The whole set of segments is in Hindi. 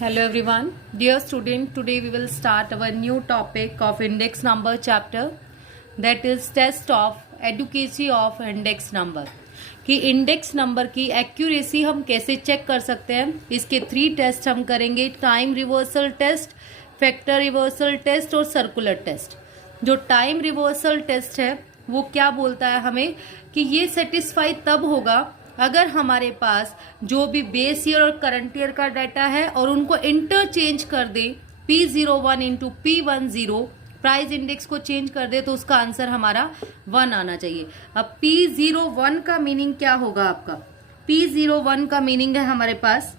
Hello everyone, dear student. Today we will start our new topic of index number chapter, that is test of adequacy of index number. कि इंडेक्स नंबर की एक्यूरेसी हम कैसे चेक कर सकते हैं, इसके 3 टेस्ट हम करेंगे। Time reversal test, factor reversal test और सर्कुलर टेस्ट। जो टाइम रिवर्सल टेस्ट है वो क्या बोलता है हमें कि ये सेटिस्फाई तब होगा अगर हमारे पास जो भी बेस ईयर और करंट ईयर का डाटा है और उनको इंटरचेंज कर दे, P01 into P10 price index को चेंज कर दे तो उसका आंसर हमारा 1 आना चाहिए। अब P01 का मीनिंग क्या होगा आपका? P01 का मीनिंग है हमारे पास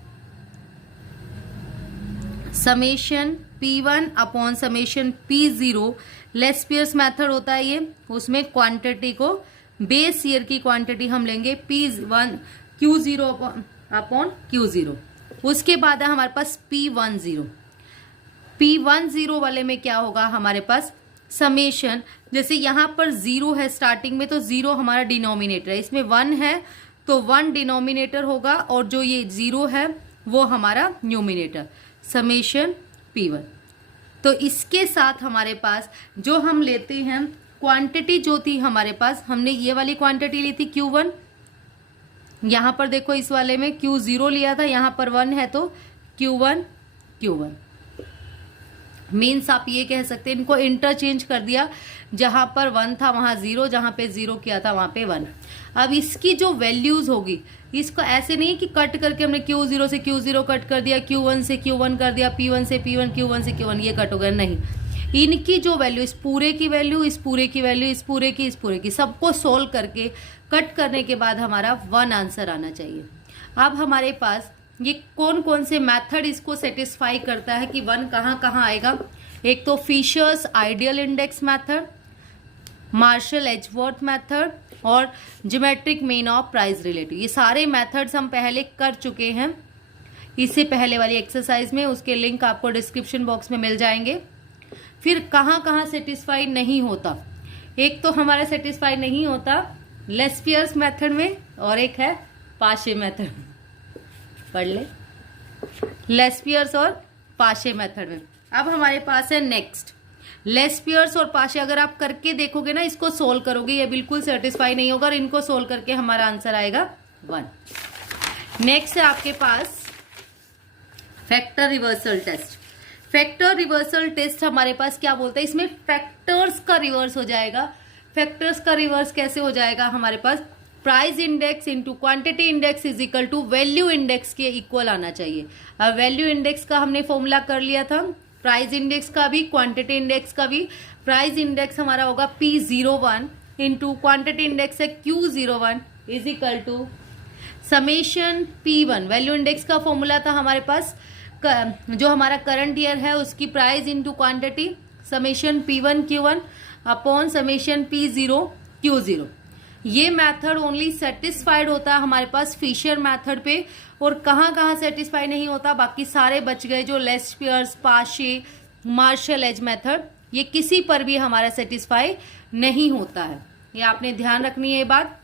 summation P1 upon summation P0। Laspeyres method होता है ये, उसमें क्वांटिटी को बेस ईयर की क्वांटिटी हम लेंगे P1 Q0 अपॉन Q0। उसके बाद है हमारे पास P10। P10 वाले में क्या होगा हमारे पास समेशन, जैसे यहां पर 0 है स्टार्टिंग में तो 0 हमारा डिनोमिनेटर है, इसमें 1 है तो 1 डिनोमिनेटर होगा और जो ये 0 है वो हमारा न्यूमिनेटर, समेशन P1। तो इसके साथ हमारे पास जो हम लेते हैं क्वांटिटी जो थी हमारे पास, हमने ये वाली क्वांटिटी ली थी Q1। यहां पर देखो इस वाले में Q0 लिया था, यहां पर 1 है तो Q1 मीन्स आप ये कह सकते हैं इनको इंटरचेंज कर दिया, जहां पर 1 था वहां 0, जहां पे 0 किया था वहां पे 1। अब इसकी जो वैल्यूज होगी, इसको ऐसे नहीं कि कट करके हमने Q0 से Q0 कट कर दिया, Q1 से Q1 कर दिया, P1 से P1, Q1 से Q1, ये कट हो गया, नहीं। इनकी जो वैल्यू, इस पूरे की वैल्यू, इस पूरे की वैल्यू, इस पूरे की सबको सोल्व करके कट करने के बाद हमारा 1 आंसर आना चाहिए। अब हमारे पास ये कौन कौन से मेथड इसको सेटिस्फाई करता है कि 1 कहाँ कहाँ आएगा। एक तो Fisher's ideal index method, Marshall Edgeworth method और geometric mean of price relative. ये सारे मेथड्स हम पहले कर चुके हैं इससे पहले वाली एक्सरसाइज में, उसके लिंक आपको डिस्क्रिप्शन बॉक्स में मिल जाएंगे। फिर कहाँ कहाँ सेटिस्फाई नहीं होता, एक तो हमारा सेटिस्फाई नहीं होता लेस पियर्स मेथड में और एक है पाशे मेथड। पढ़ ले, लेस पियर्स और पाशे मेथड में। अब हमारे पास है नेक्स्ट लेस पियर्स और पाशे। अगर आप करके देखोगे ना, इसको सोल्व करोगे, ये बिल्कुल सेटिस्फाई नहीं होगा और इनको सोल्व करके हमारा आंसर आएगा 1। नेक्स्ट है आपके पास factor reversal test. Factor reversal test हमारे पास क्या बोलता है, इसमें फैक्टर्स का रिवर्स हो जाएगा। फैक्टर्स का रिवर्स कैसे हो जाएगा हमारे पास, price index into quantity index is equal to value index के इक्वल आना चाहिए। अब वैल्यू इंडेक्स का हमने फॉर्मूला कर लिया था, प्राइस इंडेक्स का भी, क्वांटिटी इंडेक्स का भी। प्राइस इंडेक्स हमारा होगा P01 इंटू क्वांटिटी इंडेक्स है Q01 is equal to summation P1। Value index का फॉर्मूला था हमारे पास, जो हमारा करंट ईयर है उसकी price into quantity, summation P1 Q1 upon summation P0 Q0। ये मेथड ओनली सेटिस्फाइड होता है हमारे पास फिशर मेथड पे, और कहाँ कहाँ सेटिस्फाई नहीं होता, बाकी सारे बच गए जो Laspeyres, Paasche, Marshall Edge method, ये किसी पर भी हमारा सेटिस्फाई नहीं होता है। ये आपने ध्यान रखनी है ये बात।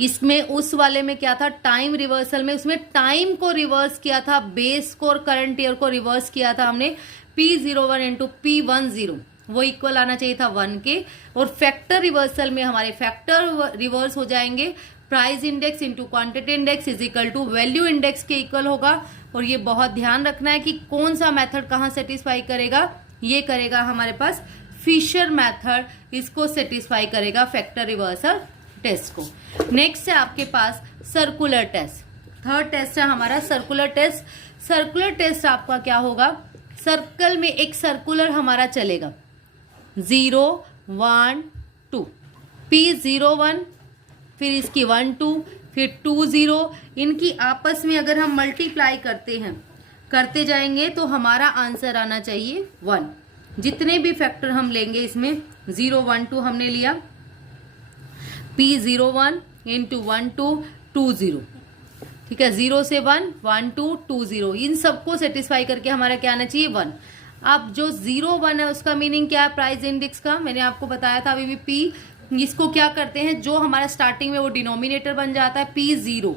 इसमें उस वाले में क्या था, टाइम रिवर्सल में उसमें टाइम को रिवर्स किया था, बेस को और करंट ईयर को रिवर्स किया था हमने। P01 इंटू P10 वो इक्वल आना चाहिए था 1 के। और फैक्टर रिवर्सल में हमारे फैक्टर रिवर्स हो जाएंगे, price index into quantity index is equal to value index के इक्वल होगा। और ये बहुत ध्यान रखना है कि कौन सा मेथड कहाँ सेटिस्फाई करेगा, ये करेगा हमारे पास फिशर मेथड, इसको सेटिस्फाई करेगा फैक्टर रिवर्सल टेस्ट को। नेक्स्ट है आपके पास सर्कुलर टेस्ट। थर्ड टेस्ट है हमारा सर्कुलर टेस्ट। सर्कुलर टेस्ट आपका क्या होगा, सर्कल में एक सर्कुलर हमारा चलेगा 0 1 2, P01 फिर इसकी 1 2 फिर 2 0, इनकी आपस में अगर हम मल्टीप्लाई करते जाएंगे तो हमारा आंसर आना चाहिए 1। जितने भी फैक्टर हम लेंगे इसमें 0 1 2 हमने लिया, P01 इंटू 1 2 2 0, ठीक है, 0 से 1 1 2 2 0, इन सबको सेटिस्फाई करके हमारा क्या आना चाहिए 1। अब जो 0 1 है उसका मीनिंग क्या है, प्राइस इंडेक्स का मैंने आपको बताया था अभी भी। P इसको क्या करते हैं, जो हमारा स्टार्टिंग में वो डिनोमिनेटर बन जाता है P0,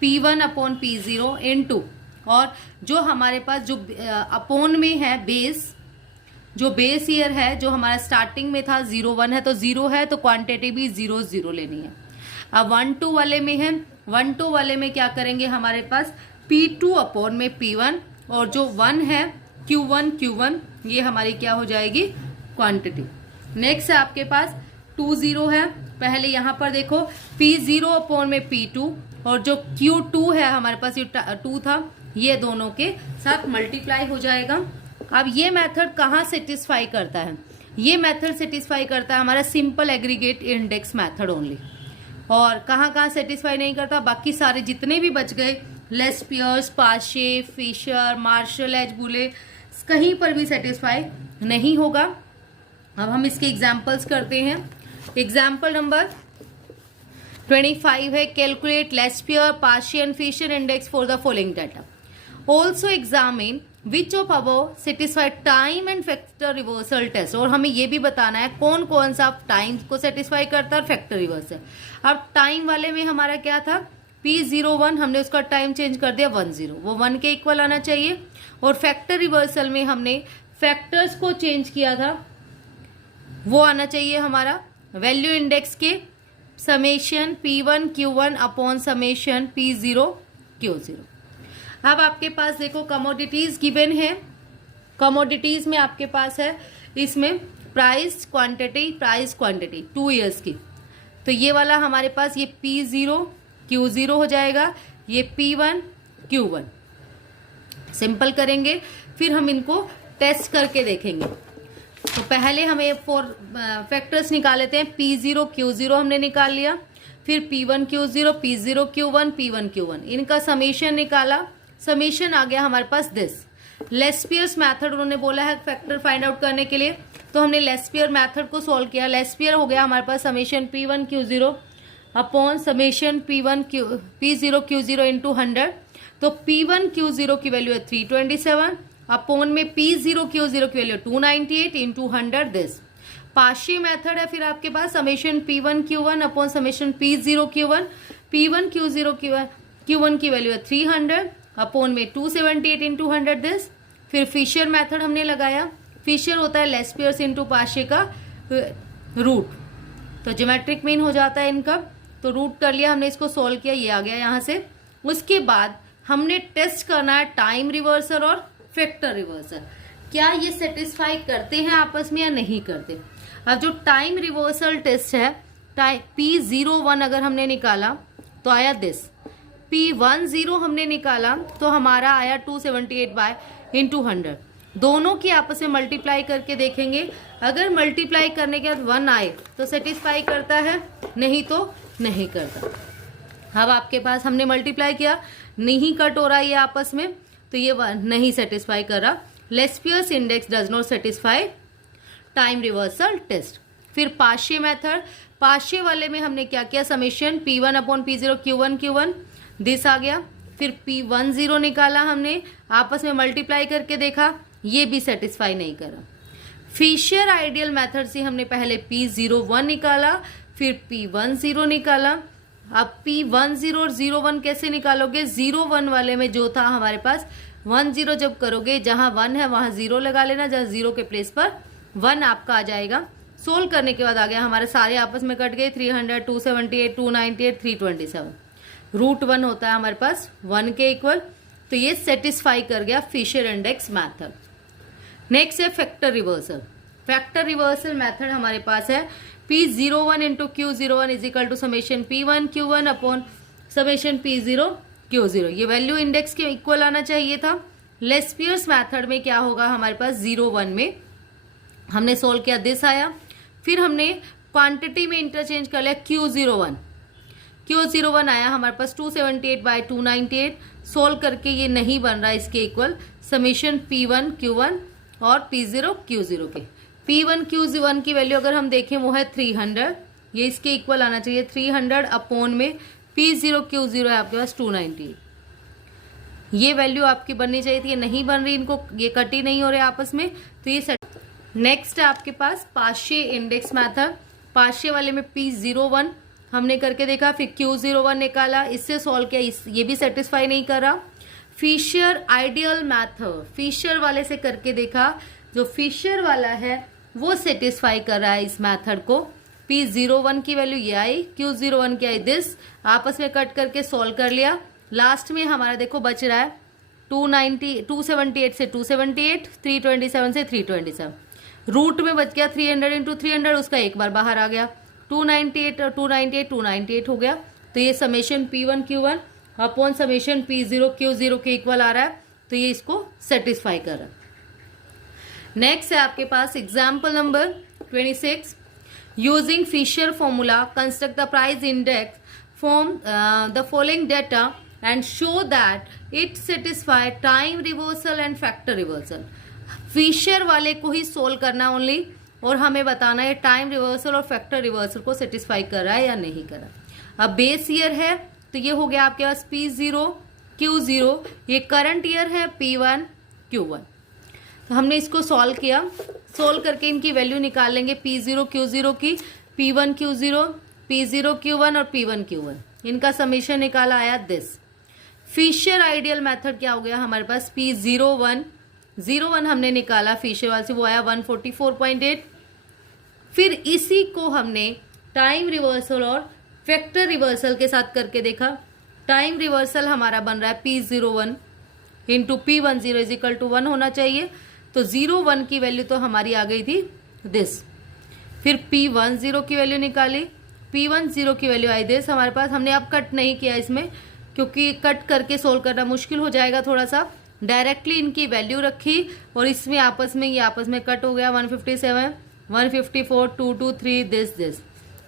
P1 upon P0 into और जो हमारे पास जो अपोन में है बेस, जो बेस ईयर है, जो हमारा स्टार्टिंग में था 01 है तो 0 है, तो क्वांटिटी भी 0 0 लेनी है। अब 1 2 वाले में है, 1 2 वाले में क्या करेंगे, हमारे पास P2 अपॉन में P1 और जो 1 है Q1 ये हमारी क्या हो जाएगी, क्वांटिटी। नेक्स्ट है आपके पास 2 0 है, पहले यहां पर देखो P0 अपॉन में P2 और जो Q2 है हमारे पास ये 2 था, ये दोनों के साथ मल्टीप्लाई हो जाएगा। अब ये मेथड कहाँ सेटिस्फाई करता है, ये मेथड सेटिस्फाई करता है हमारा simple aggregate index method only. और कहाँ कहाँ सेटिस्फाई नहीं करता, बाकी सारे जितने भी बच गए लेस्पियर्स, पाशे, फिशर, मार्शल, एजबुले, कहीं पर भी सेटिस्फाई नहीं होगा। अब हम इसके एग्जाम्पल्स करते हैं। एग्जाम्पल नंबर 25 है, calculate Laspeyres, Paasche and Fisher index for the following data. Also examine which of above satisfy time and factor reversal test. और हमें ये भी बताना है कौन कौन सा टाइम को सेटिस्फाई करता है और फैक्टर रिवर्सल। अब टाइम वाले में हमारा क्या था, P01, हमने उसका टाइम चेंज कर दिया 10, वो 1 के इक्वल आना चाहिए। और फैक्टर रिवर्सल में हमने फैक्टर्स को चेंज किया था, वो आना चाहिए हमारा वैल्यू इंडेक्स के summation P1 Q1 upon summation P0 Q0। अब आपके पास देखो कमोडिटीज गिवन है, कमोडिटीज में आपके पास है इसमें प्राइस क्वांटिटी 2 इयर्स की। तो ये वाला हमारे पास ये P0 Q0 हो जाएगा, ये P1 Q1। सिंपल करेंगे, फिर हम इनको टेस्ट करके देखेंगे। तो पहले हमें 4 फैक्टर्स निकाल लेते हैं। P0 Q0 हमने निकाल लिया, फिर P1 Q0 P0 Q1 P1 Q1, इनका समेशन निकाला। समेशन आ गया हमारे पास दिस। लेस्पियर्स मेथड उन्होंने बोला है फैक्टर फाइंड आउट करने के लिए, तो हमने लेस्पियर मेथड को सॉल्व किया। लेस्पियर हो गया हमारे पास summation P1 Q0 upon summation P0 Q0 into 100। तो P1 Q0 की वैल्यू है 327 अपॉन में P0 Q0 की वैल्यू 298 इंटू 100 दिस। पाशी मेथड है फिर आपके पास summation P1 Q1 upon summation P0 Q1। P1 Q0 Q1 की वैल्यू है 300 अपॉन में 278 इंटू 100 दिस। फिर फिशर मेथड हमने लगाया, फिशर होता है लेस्पियर्स इंटू पाशे का रूट, तो ज्योमेट्रिक मीन हो जाता है इनका। तो रूट कर लिया हमने, इसको सोल्व किया, ये आ गया यहां से। उसके बाद हमने टेस्ट करना है टाइम रिवर्सल और फैक्टर रिवर्सल, क्या ये सेटिस्फाई करते हैं आपस में या नहीं करते। अब जो टाइम रिवर्सल टेस्ट है, P01 अगर हमने निकाला तो आया दिस, P10 हमने निकाला तो हमारा आया 278 बाय इंटू 100। दोनों की आपस में मल्टीप्लाई करके देखेंगे, अगर मल्टीप्लाई करने के बाद 1 आए तो सेटिस्फाई करता है, नहीं तो नहीं करता। अब आपके पास हमने मल्टीप्लाई किया, नहीं कट हो रहा है ये आपस में, तो ये नहीं सेटिस्फाई कर रहा। Laspeyres index does not satisfy time reversal test. फिर पाशे मेथड, पाशे वाले में हमने क्या किया, summation P1 upon P0 Q1 this आ गया। फिर P10 निकाला हमने, आपस में मल्टीप्लाई करके देखा, ये भी सेटिस्फाई नहीं करा। फिशर आइडियल मेथड से हमने पहले P01 निकाला, फिर P10 निकाला। अब P10 और 01 कैसे निकालोगे, 01 वाले में जो था हमारे पास 10 जब करोगे, जहां 1 है वहां 0 लगा लेना, जहां 0 के प्लेस पर 1 आपका आ जाएगा। सोल्व करने के बाद आ गया हमारे सारे आपस में कट गए, 300 278 298 327। रूट 1 होता है हमारे पास 1 के इक्वल, तो ये सेटिस्फाई कर गया फिशर इंडेक्स मेथड। नेक्स्ट है factor reversal. Factor reversal method हमारे पास है P01 into Q01 is equal to summation P1 Q1 upon summation P0 Q0। ये वैल्यू इंडेक्स के इक्वल आना चाहिए था। लेस्पियर्स मेथड में क्या होगा, हमारे पास 01 में हमने सोल्व किया, दिस आया। फिर हमने क्वांटिटी में इंटरचेंज कर लिया, Q01 आया हमारे पास 278 बाय 298। सोल्व करके ये नहीं बन रहा इसके इक्वल, समेशन P1 Q1 और P0 Q0 के। P1 Q1 की वैल्यू अगर हम देखें वो है 300, ये इसके इक्वल आना चाहिए 300 अपॉन में P0 Q0 है आपके पास 298। ये वैल्यू आपकी बननी चाहिए थी, ये नहीं बन रही, इनको ये कट ही नहीं हो रहे आपस में, तो ये नेक्स्ट है आपके पास पाशे इंडेक्स मेथड। पाशे वाले में P01 हमने करके देखा, फिर Q01 निकाला, इससे सॉल्व किया, ये भी सेटिस्फाई नहीं कर रहा। फिशर आइडियल मेथड, फिशर वाले से करके देखा, जो फिशर वाला है वो सेटिस्फाई कर रहा है इस मेथड को। P01 की वैल्यू ये आई, Q01 की आई दिस, आपस में कट करके सॉल्व कर लिया। लास्ट में हमारा देखो बच रहा है 278 से 278, 327 से 327, रूट में बच गया 300 इंटू 300, उसका एक बार बाहर आ गया 298 और 298 हो गया। तो ये summation P1 Q1 upon summation P0 Q0 के इक्वल आ रहा है, तो ये इसको सेटिस्फाई कर रहा है। नेक्स्ट है आपके पास example number 26, using Fisher formula construct the price index from the following data and show that it satisfy time reversal and factor reversal. Fisher वाले को ही सोल्व करना ओनली, और हमें बताना है टाइम रिवर्सल और फैक्टर रिवर्सल को सेटिस्फाई कर रहा है या नहीं कर रहा। अब बेस ईयर है तो ये हो गया आपके पास P0 Q0, ये करंट ईयर है P1 Q1। तो हमने इसको सॉल्व किया, सॉल्व करके इनकी वैल्यू निकाल लेंगे P0 Q0 की, P1 Q0, P0 Q1 और P1 Q1, इनका समीशन निकाला आया दिस। फिशर आइडियल मेथड क्या हो गया हमारे पास, P01 हमने निकाला फिशर वाले से, वो आया 144.8। फिर इसी को हमने टाइम रिवर्सल और फैक्टर रिवर्सल के साथ करके देखा। टाइम रिवर्सल हमारा बन रहा है P01 into P10 is equal to 1 होना चाहिए, तो 01 की वैल्यू तो हमारी आ गई थी दिस। फिर P10 की वैल्यू निकाली, P10 की वैल्यू आई दिस हमारे पास। हमने अब कट नहीं किया इसमें, क्योंकि कट करके सोल्व करना मुश्किल हो जाएगा थोड़ा सा, डायरेक्टली इनकी वैल्यू रखी और इसमें आपस में ये आपस में कट हो गया 157, 154, 2, 2, 3 दिस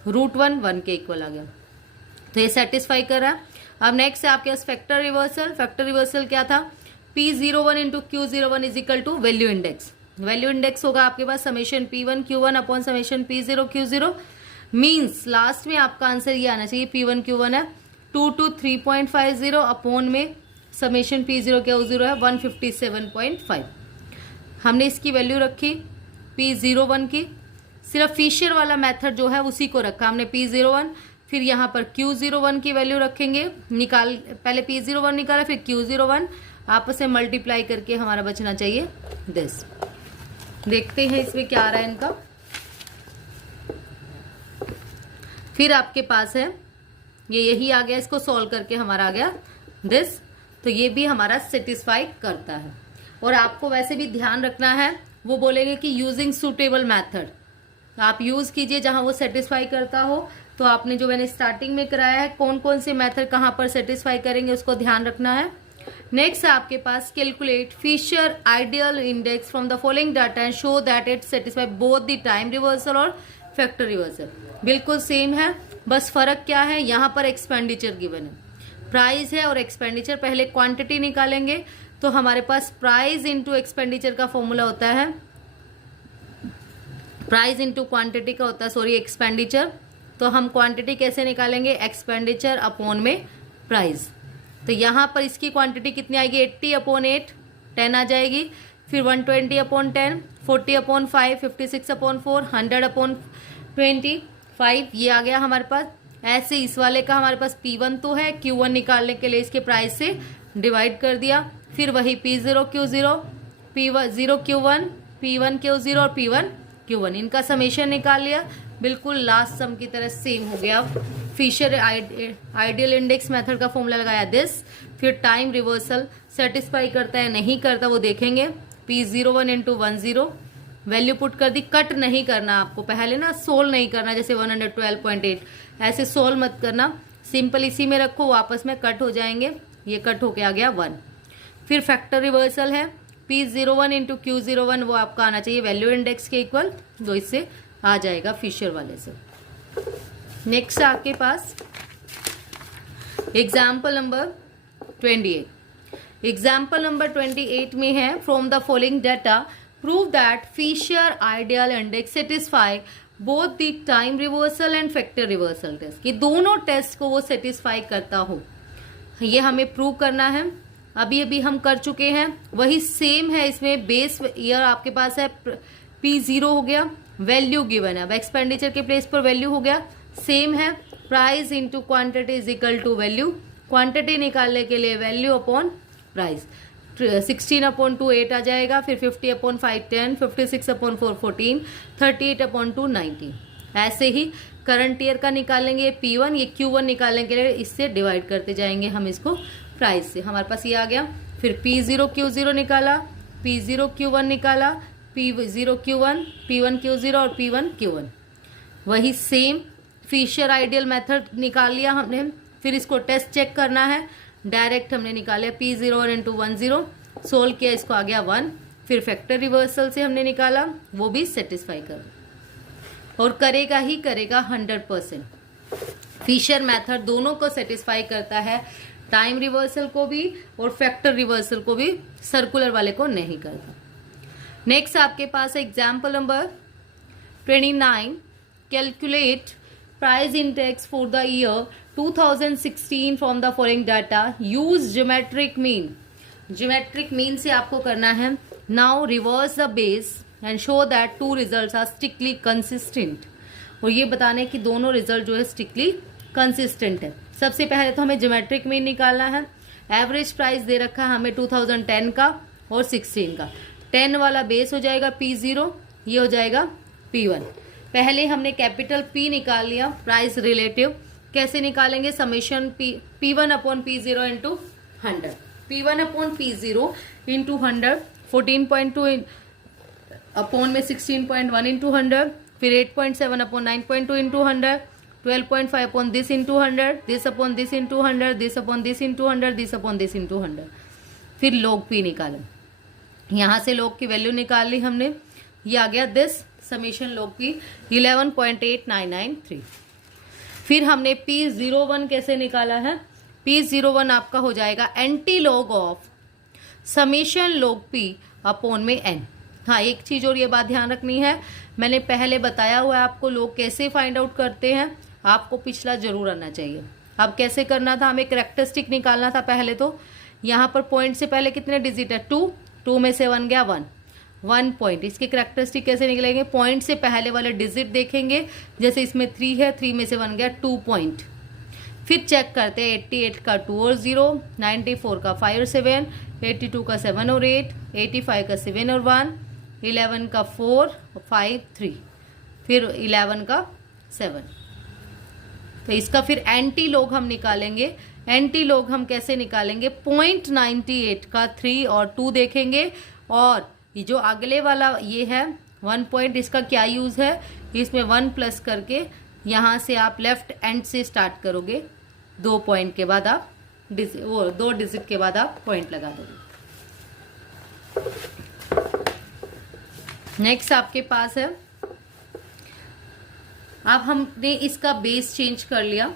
रूट 1 के इक्वल आ गया, तो ये सेटिस्फाई कर रहा है। अब नेक्स्ट है आपके पास फैक्टर रिवर्सल। फैक्टर रिवर्सल क्या था, P01 into Q01 is equal to value index. Value index होगा आपके पास summation P1 Q1 upon summation P0 Q0, means last में आपका आंसर ये आना चाहिए P1 Q1 है 223.50 अपॉन में समेशन P0 Q0 है 157.5। हमने इसकी वैल्यू रखी P01 की, सिर्फ फिशर वाला मेथड जो है उसी को रखा हमने P01, फिर यहाँ पर Q01 की वैल्यू रखेंगे, निकाल पहले P01 निकाला फिर Q01, आपस में मल्टीप्लाई करके हमारा बचना चाहिए दिस। देखते हैं इसमें क्या आ रहा है इनका। फिर आपके पास है ये यही आ गया, इसको सॉल्व करके हमारा आ गया दिस, तो ये भी हमारा सेटिस्फाई करता है। और आपको वैसे भी ध्यान रखना है, वो बोलेंगे कि यूजिंग सुटेबल मेथड, आप यूज कीजिए जहां वो सेटिस्फाई करता हो। तो आपने जो मैंने स्टार्टिंग में कराया है कौन कौन से मेथड कहां पर सेटिस्फाई करेंगे उसको ध्यान रखना है। नेक्स्ट है आपके पास calculate Fisher ideal index from the following data and show that it satisfy both the time reversal और फैक्टर रिवर्सल। बिल्कुल सेम है, बस फर्क क्या है, यहाँ पर एक्सपेंडिचर गिवन है, प्राइस है और एक्सपेंडिचर। पहले क्वांटिटी निकालेंगे तो हमारे पास प्राइस इंटू एक्सपेंडिचर का फॉर्मूला होता है, प्राइस इंटू क्वांटिटी का होता है सॉरी एक्सपेंडिचर। तो हम क्वांटिटी कैसे निकालेंगे, एक्सपेंडिचर अपॉन में प्राइस। तो यहाँ पर इसकी क्वांटिटी कितनी आएगी 80 अपॉन 8, 10 आ जाएगी। फिर 120 अपॉन 10, 40 अपॉन 5, 56 अपॉन 4, 100 अपॉन 25, ये आ गया हमारे पास। ऐसे इस वाले का हमारे पास P1 तो है, Q1 निकालने के लिए इसके प्राइस से डिवाइड कर दिया। फिर वही P0 Q0, P0 Q1, P1 Q0 और P1 Q1, इनका समेशन निकाल लिया। बिल्कुल लास्ट सम की तरह सेम हो गया। फिशर आइडियल इंडेक्स मेथड का फॉर्मूला लगाया दिस। फिर टाइम रिवर्सल सेटिस्फाई करता है नहीं करता वो देखेंगे। P01 इंटू 10 वैल्यू पुट कर दी, कट नहीं करना आपको पहले ना, सोल्व नहीं करना जैसे 112.8 ऐसे सोल्व मत करना, सिंपल इसी में रखो, वापस में कट हो जाएंगे। ये कट होके आ गया 1। फिर फैक्टर रिवर्सल है P01 इंटू Q01, वो आपका आना चाहिए वैल्यू इंडेक्स के इक्वल, तो इससे आ जाएगा फिशर वाले से। नेक्स्ट आपके पास एग्जाम्पल नंबर 28। एग्जाम्पल नंबर 28 में है from the following data prove that Fisher ideal index satisfy both the time reversal and factor reversal test, ये दोनों टेस्ट को वो सेटिस्फाई करता हो, ये हमें प्रूव करना है। अभी अभी हम कर चुके हैं, वही सेम है। इसमें बेस ईयर आपके पास है P0 हो गया, वैल्यू गिवन है, अब एक्सपेंडिचर के प्लेस पर वैल्यू हो गया, सेम है। Price into quantity is equal to value, quantity निकालने के लिए वैल्यू अपॉन प्राइस। 16/2 8 आ जाएगा, फिर 50/5 10, 56/4 14, 38/2 19। ऐसे ही करंट ईयर का निकालेंगे P1, ये Q1 निकालने के लिए इससे डिवाइड करते जाएंगे हम इसको प्राइस से। हमारे पास ये आ गया। फिर P0 Q0 निकाला, P0 Q1 निकाला, P0 Q1, P1 Q0 और P1 Q1। वही सेम फिशर आइडियल मेथड निकाल लिया हमने। फिर इसको टेस्ट चेक करना है, डायरेक्ट हमने निकाला P0 इंटू 10, सोल्व किया, इसको आ गया 1। फिर फैक्टर रिवर्सल से हमने निकाला, वो भी सेटिस्फाई कर और करेगा ही करेगा 100%। फिशर मेथड दोनों को सेटिस्फाई करता है, टाइम रिवर्सल को भी और फैक्टर रिवर्सल को भी, सर्कुलर वाले को नहीं करता। नेक्स्ट आपके पास example number 29। Calculate price index for the year 2016 from the following data, use geometric mean. Geometric mean से आपको करना है। Now reverse the base and show that 2 results are strictly consistent. और ये बताने कि दोनों रिजल्ट जो है स्ट्रिक्टली कंसिस्टेंट है। सबसे पहले तो हमें ज्योमेट्रिक मीन निकालना है। एवरेज प्राइस दे रखा है हमें 2010 का और 16 का। 10 वाला बेस हो जाएगा P0, ये हो जाएगा P1। पहले हमने कैपिटल P निकाल लिया, प्राइस रिलेटिव। कैसे निकालेंगे? Summation P1/P0 into 100। P1/P0 into 100, 14.2 upon में 16.1 इंटू 100, फिर 8.7/9.2 into 100, 12.5 upon this into 100, this upon this into 100, this upon this into 100, this upon this into 100। फिर log P निकालें, यहां से log की वैल्यू निकाल ली हमने, ये आ गया दिस समेशन log P 11.8993। फिर हमने P01 कैसे निकाला है? P01 आपका हो जाएगा anti log of summation log P upon में n। हाँ, एक चीज और ये बात ध्यान रखनी है, मैंने पहले बताया हुआ है आपको लोग कैसे फाइंड आउट करते हैं, आपको पिछला जरूर आना चाहिए। अब कैसे करना था, हमें कैरेक्टरिस्टिक निकालना था। पहले तो यहाँ पर पॉइंट से पहले कितने डिजिट है? 2 में से 1 गया 1 पॉइंट। इसके कैरेक्टरिस्टिक कैसे निकलेंगे? पॉइंट से पहले वाले डिजिट देखेंगे, जैसे इसमें 3 है, 3 में से 1 गया 2 पॉइंट। फिर चेक करते हैं 88 का 2 और 0, 94 का 5 और 7, 82 का 7 और 8, 85 का 7 और 1, 11 का 4 और 5 3, फिर 11 का 7। तो इसका फिर एंटी लॉग हम निकालेंगे। एंटी लॉग हम कैसे निकालेंगे? 0.98 का 3 और 2 देखेंगे, और ये जो अगले वाला ये है 1 पॉइंट, इसका क्या यूज है? इसमें 1 प्लस करके यहां से आप लेफ्ट एंड से स्टार्ट करोगे, 2 पॉइंट के बाद आप 2 डिजिट के बाद आप पॉइंट लगा दोगे। नेक्स्ट आपके पास है, अब हमने इसका बेस चेंज कर लिया।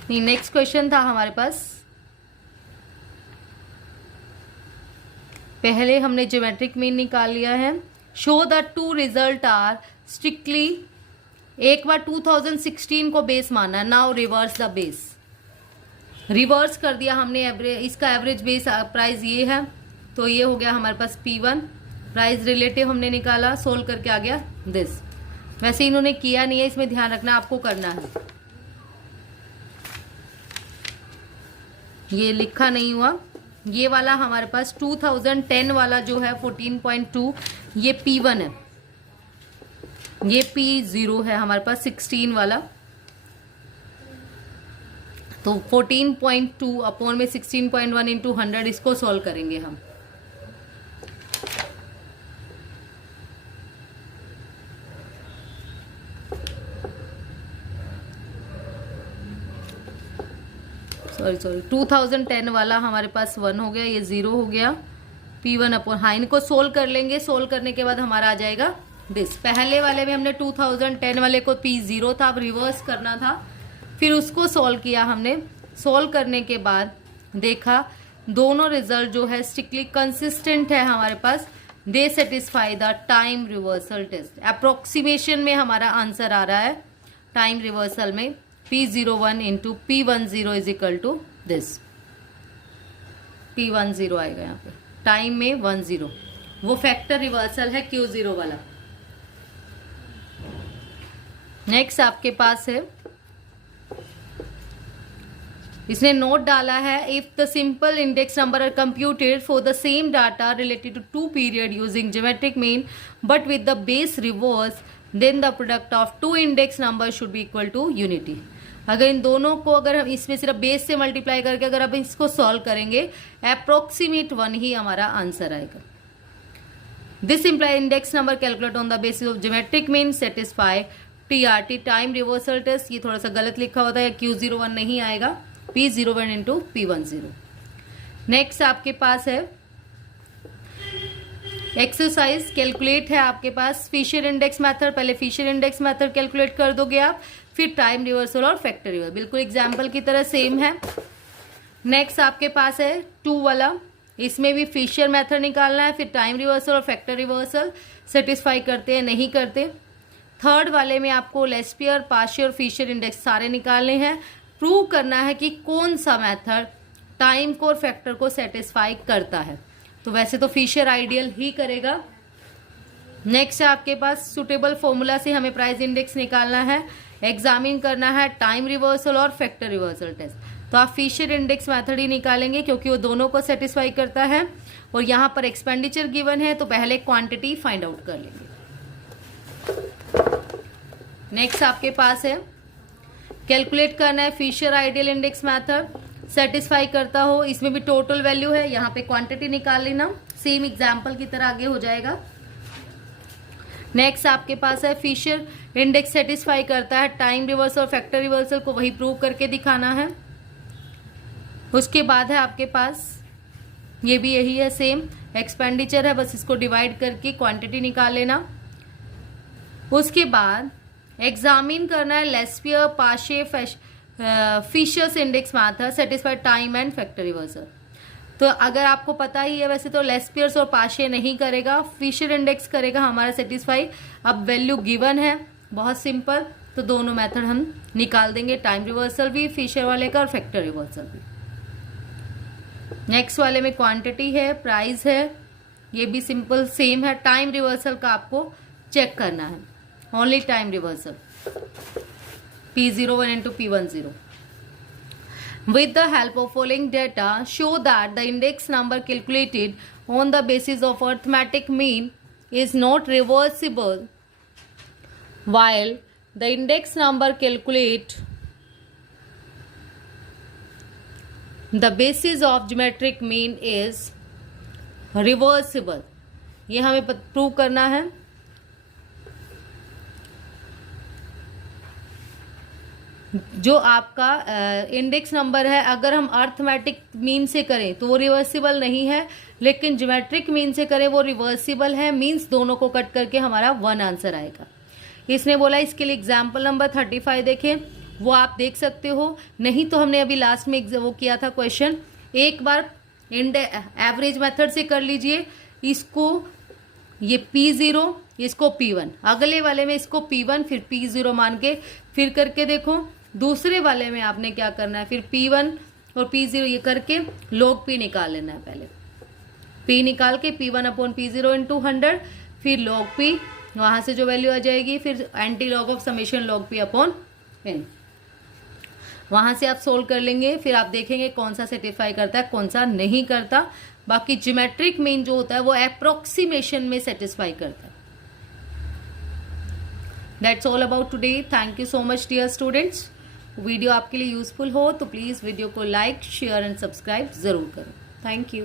नहीं, नेक्स्ट क्वेश्चन था हमारे पास, पहले हमने ज्योमेट्रिक मीन निकाल लिया है। Show the 2 result are strictly, एक बार 2016 को बेस माना है। Now reverse the base, reverse कर दिया हमने। इसका एवरेज बेस प्राइस ये है, तो ये हो गया हमारे पास P1। प्राइस रिलेटिव हमने निकाला, सोल्व करके आ गया दिस। वैसे इन्होंने किया नहीं है, इसमें ध्यान रखना, आपको करना है, ये लिखा नहीं हुआ। ये वाला हमारे पास 2010 वाला जो है 14.2, ये P1 है, ये P0 है हमारे पास 16 वाला। तो 14.2 अपॉन में 16.1 इंटू 100, इसको सॉल्व करेंगे हम। सॉरी 2010 वाला हमारे पास 1 हो गया, ये 0 हो गया, P1 अपॉन, हाँ इनको सोल्व कर लेंगे। सोल्व करने के बाद हमारा आ जाएगा दिस। पहले वाले में हमने 2010 वाले को P0 था, अब रिवर्स करना था, फिर उसको सोल्व किया हमने। सोल्व करने के बाद देखा दोनों रिजल्ट जो है स्ट्रिक्टली कंसिस्टेंट है हमारे पास, they satisfy the time reversal test. Approximation में हमारा आंसर आ रहा है टाइम रिवर्सल में P01 into P10 is equal to this. P10 आएगा यहाँ पे, टाइम में 10, वो फैक्टर रिवर्सल है Q0 वाला। नेक्स्ट आपके पास है, इसने नोट डाला है, if the simple index number are computed for the same data related to two period using geometric mean but with the base reverse, then the product of two index number should be equal to unity. अगर इन दोनों को अगर हम इसमें सिर्फ बेस से मल्टीप्लाई करके अगर आप इसको सॉल्व करेंगे, अप्रोक्सीमेट 1 ही हमारा आंसर आएगा। This imply index number calculate on the basis of geometric mean satisfy TRT time reversal test. ये थोड़ा सा गलत लिखा होता है, Q01 नहीं आएगा, P01 इंटू P10। नेक्स्ट आपके पास है एक्सरसाइज, कैलकुलेट है आपके पास फिशर इंडेक्स मेथड। पहले फिशर इंडेक्स मेथड कैलकुलेट कर दोगे आप, फिर टाइम रिवर्सल और फैक्टर रिवर्सल, बिल्कुल एग्जाम्पल की तरह सेम है। नेक्स्ट आपके पास है 2 वाला, इसमें भी फिशर मेथड निकालना है, फिर टाइम रिवर्सल और फैक्टर रिवर्सल सेटिस्फाई करते हैं नहीं करते। थर्ड वाले में आपको लेस्पियर, पार्शियर, फिशर इंडेक्स सारे निकालने हैं, प्रूव करना है कि कौन सा मेथड टाइम को और फैक्टर को सेटिस्फाई करता है। तो वैसे तो फिशर आइडियल ही करेगा। नेक्स्ट है आपके पास सुटेबल फॉर्मूला से हमें प्राइस इंडेक्स निकालना है, एग्जामिन करना है टाइम रिवर्सल और फैक्टर रिवर्सल टेस्ट। तो आप फिशर इंडेक्स मेथड ही निकालेंगे क्योंकि वो दोनों को सेटिस्फाई करता है, और यहाँ पर एक्सपेंडिचर गिवन है तो पहले क्वांटिटी फाइंड आउट कर लेंगे। नेक्स्ट आपके पास है कैलकुलेट करना है Fisher ideal index method, satisfy करता हो, इसमें भी टोटल वैल्यू है, यहाँ पे क्वांटिटी निकाल लेना, सेम एग्जाम्पल की तरह आगे हो जाएगा। नेक्स्ट आपके पास है फिशर इंडेक्स सेटिस्फाई करता है टाइम रिवर्सल और फैक्टर रिवर्सल को, वही प्रूव करके दिखाना है। उसके बाद है आपके पास ये भी यही है, सेम एक्सपेंडिचर है, बस इसको डिवाइड करके क्वांटिटी निकाल लेना। उसके बाद एग्जामिन करना है Laspeyres, Paasche, Fisher's index method satisfy time and factor reversal. तो अगर आपको पता ही है वैसे तो लेस्पियर्स और पाशे नहीं करेगा, फिशर इंडेक्स करेगा हमारा सेटिस्फाई। अब वैल्यू गिवन है, बहुत सिंपल, तो दोनों मेथड हम निकाल देंगे, टाइम रिवर्सल भी फिशर वाले का और फैक्टर रिवर्सल भी। नेक्स्ट वाले में क्वांटिटी है, प्राइस है, ये भी सिंपल सेम है। टाइम रिवर्सल का आपको चेक करना है, only time reversal, P01 into P10. With the help of following data, show that the index number calculated on the basis of arithmetic mean is not reversible, while the index number calculate the basis of geometric mean is reversible. ये हमें प्रूव करना है। जो आपका इंडेक्स नंबर है अगर हम अर्थमेटिक मीन से करें तो वो रिवर्सिबल नहीं है, लेकिन ज्योमेट्रिक मीन से करें वो रिवर्सिबल है, मीन्स दोनों को कट करके हमारा 1 आंसर आएगा। इसने बोला इसके लिए एग्जाम्पल नंबर 35 देखें, वो आप देख सकते हो, नहीं तो हमने अभी लास्ट में वो किया था क्वेश्चन, एक बार एवरेज मेथड से कर लीजिए, इसको ये P0 इसको P1, अगले वाले में इसको P1 फिर P0 मान के फिर करके देखो। दूसरे वाले में आपने क्या करना है, फिर P1 और P0 ये करके log P निकाल लेना है। पहले P निकाल के P1 अपॉन P0 इंटू 100, फिर log P, वहां से जो वैल्यू आ जाएगी फिर anti log of summation log P upon n, वहां से आप सोल्व कर लेंगे। फिर आप देखेंगे कौन सा सेटिस्फाई करता है कौन सा नहीं करता। बाकी ज्योमेट्रिक मीन जो होता है वो अप्रोक्सीमेशन में सेटिस्फाई करता है। That's all about today. Thank you so much dear students. Video आपके लिए यूजफुल हो तो प्लीज वीडियो को लाइक, शेयर एंड सब्सक्राइब जरूर करें। Thank you.